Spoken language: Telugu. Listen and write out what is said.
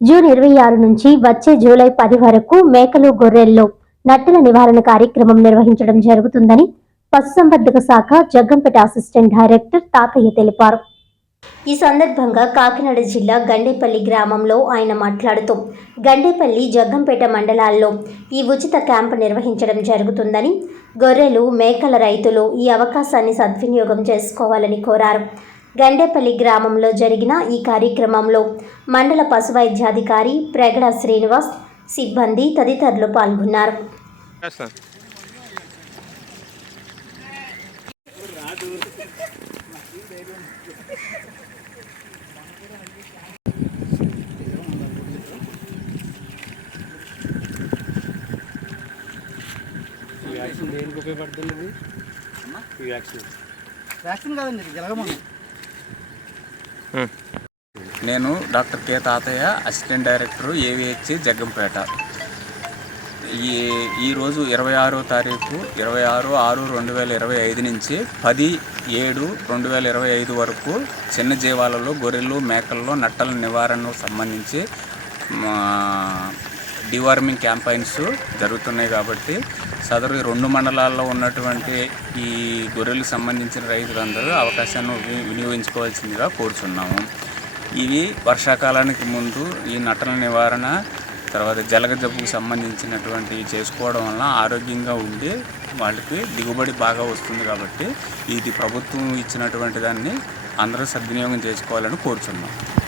జూన్ 26 నుంచి వచ్చే జూలై 10 వరకు మేకలు, గొర్రెల్లో నట్టల నివారణ కార్యక్రమం నిర్వహించడం జరుగుతుందని పశుసంవర్ధక శాఖ జగ్గంపేట అసిస్టెంట్ డైరెక్టర్ తాతయ్య తెలిపారు. ఈ సందర్భంగా కాకినాడ జిల్లా గండేపల్లి గ్రామంలో ఆయన మాట్లాడుతూ గండేపల్లి, జగ్గంపేట మండలాల్లో ఈ ఉచిత క్యాంపు నిర్వహించడం జరుగుతుందని, గొర్రెలు, మేకల రైతులు ఈ అవకాశాన్ని సద్వినియోగం చేసుకోవాలని కోరారు. గండేపల్లి గ్రామంలో జరిగిన ఈ కార్యక్రమంలో మండల పశువైద్యాధికారి ప్రగడ శ్రీనివాస్, సిబ్బంది తదితరులు పాల్గొన్నారు. వ్యాక్సిన్ దేనికి ఉపయోగపడుతుంది? వ్యాక్సిన్ కాదండి, జరగమని. నేను డాక్టర్ కె తాతయ్య, అసిస్టెంట్ డైరెక్టర్ ఏవిహెచ్ జగ్గంపేట. ఈరోజు 26వ తారీఖు 26/6/2025 నుంచి 10/7/2025 వరకు చిన్న జీవాలలో గొర్రెలు, మేకల్లో నట్టల నివారణకు సంబంధించి డివార్మింగ్ క్యాంపైన్స్ జరుగుతున్నాయి. కాబట్టి సదరు 2 మండలాల్లో ఉన్నటువంటి ఈ గొర్రెలకు సంబంధించిన రైతులందరూ అవకాశాన్ని వినియోగించుకోవాల్సిందిగా కోరుచున్నాము. ఇవి వర్షాకాలానికి ముందు ఈ నట్టల నివారణ, తర్వాత జలగ జబ్బుకు సంబంధించినటువంటి చేసుకోవడం వల్ల ఆరోగ్యంగా ఉండి వాళ్ళకి దిగుబడి బాగా వస్తుంది. కాబట్టి ఇది ప్రభుత్వం ఇచ్చినటువంటి దాన్ని అందరూ సద్వినియోగం చేసుకోవాలని కోరుచున్నాం.